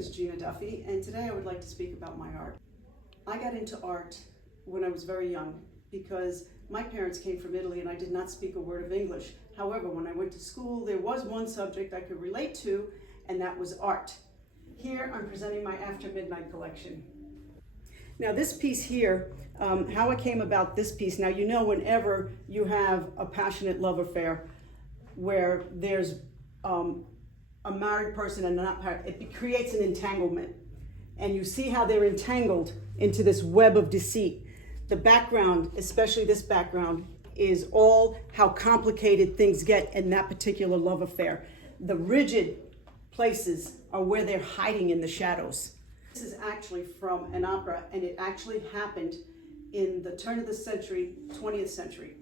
is Gina Duffy, and today I would like to speak about my art. I got into art when I was very young because my parents came from Italy and I did not speak a word of English. However, when I went to school, there was one subject I could relate to, and that was art. Here, I'm presenting my After Midnight collection. Now this piece here, how I came about this piece, now you know whenever you have a passionate love affair where there's a married person and not married, it creates an entanglement. And you see how they're entangled into this web of deceit. The background, especially this background, is all how complicated things get in that particular love affair. The rigid places are where they're hiding in the shadows. This is actually from an opera, and it actually happened in the turn of the century, 20th century.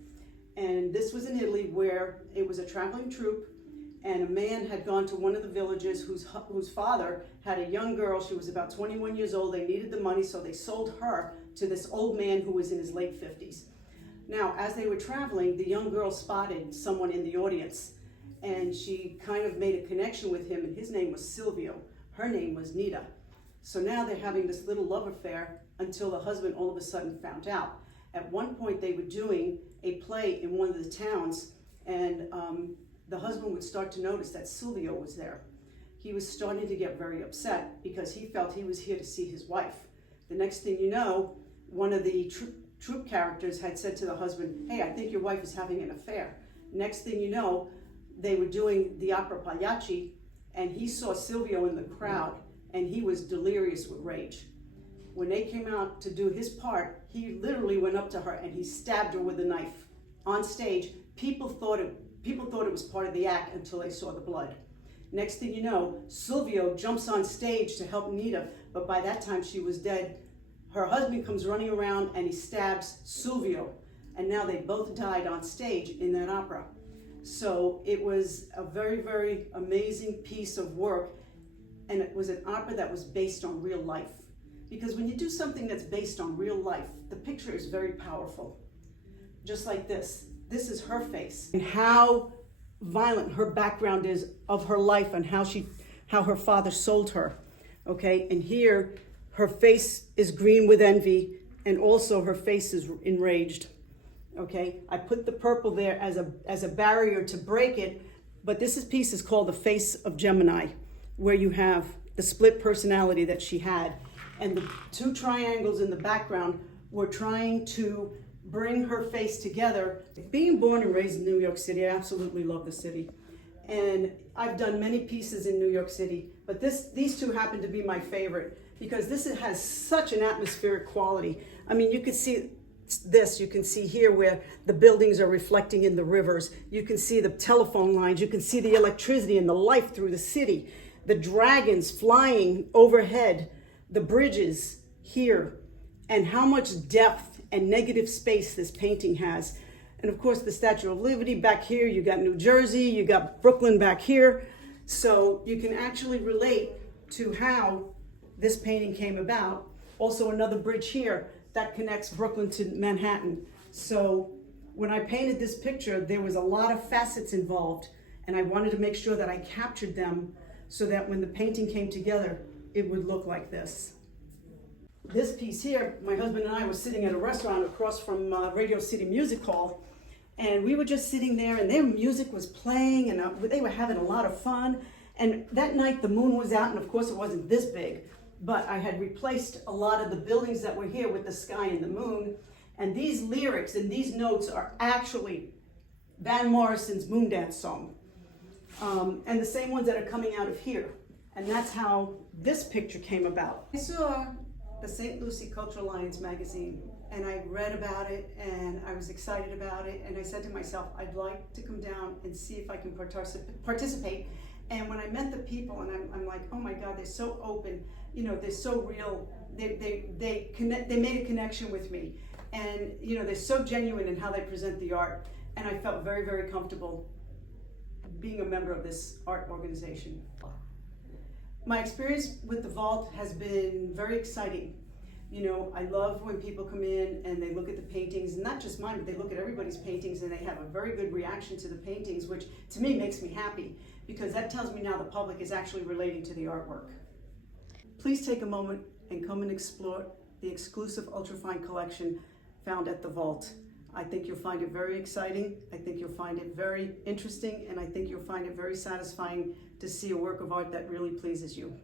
And this was in Italy, where it was a traveling troupe, and a man had gone to one of the villages whose father had a young girl. She was about 21 years old. They needed the money, so they sold her to this old man who was in his late 50s. Now, as they were traveling, the young girl spotted someone in the audience, and she kind of made a connection with him, and his name was Silvio. Her name was Nita. So now they're having this little love affair until the husband all of a sudden found out. At one point, they were doing a play in one of the towns, and the husband would start to notice that Silvio was there. He was starting to get very upset because he felt he was here to see his wife. The next thing you know, one of the troupe characters had said to the husband, "Hey, I think your wife is having an affair." Next thing you know, they were doing the opera Pagliacci, and he saw Silvio in the crowd, and he was delirious with rage. When they came out to do his part, he literally went up to her and he stabbed her with a knife on stage. People thought it was part of the act until they saw the blood. Next thing you know, Silvio jumps on stage to help Nita, but by that time she was dead. Her husband comes running around and he stabs Silvio, and now they both died on stage in that opera. So it was a very, very amazing piece of work, and it was an opera that was based on real life. Because when you do something that's based on real life, the picture is very powerful. Just like this. This is her face, and how violent her background is of her life, and how her father sold her. Okay, and here her face is green with envy, and also her face is enraged. Okay, I put the purple there as a barrier to break it, but this piece is called The Face of Gemini, where you have the split personality that she had, and the two triangles in the background were trying to bring her face together. Being born and raised in New York City, I absolutely love the city. And I've done many pieces in New York City, but these two happen to be my favorite because this has such an atmospheric quality. I mean, you can see this, you can see here where the buildings are reflecting in the rivers. You can see the telephone lines, you can see the electricity and the life through the city, the dragons flying overhead, the bridges here, and how much depth and negative space this painting has. And of course the Statue of Liberty back here, you got New Jersey, you got Brooklyn back here. So you can actually relate to how this painting came about. Also another bridge here that connects Brooklyn to Manhattan. So when I painted this picture, there was a lot of facets involved, and I wanted to make sure that I captured them so that when the painting came together, it would look like this. This piece here, my husband and I were sitting at a restaurant across from Radio City Music Hall, and we were just sitting there, and their music was playing, and they were having a lot of fun. And that night the moon was out, and of course it wasn't this big, but I had replaced a lot of the buildings that were here with the sky and the moon. And these lyrics and these notes are actually Van Morrison's Moondance song, and the same ones that are coming out of here. And that's how this picture came about. I saw the St. Lucie Cultural Alliance magazine, and I read about it, and I was excited about it, and I said to myself, I'd like to come down and see if I can participate. And when I met the people, and I'm like, oh my God, they're so open, you know, they're so real, they made a connection with me, and you know, they're so genuine in how they present the art, and I felt very, very comfortable being a member of this art organization. My experience with the vault has been very exciting. You know, I love when people come in and they look at the paintings, and not just mine, but they look at everybody's paintings and they have a very good reaction to the paintings, which to me makes me happy, because that tells me now the public is actually relating to the artwork. Please take a moment and come and explore the exclusive ultrafine collection found at the Vault. I think you'll find it very exciting, I think you'll find it very interesting, and I think you'll find it very satisfying to see a work of art that really pleases you.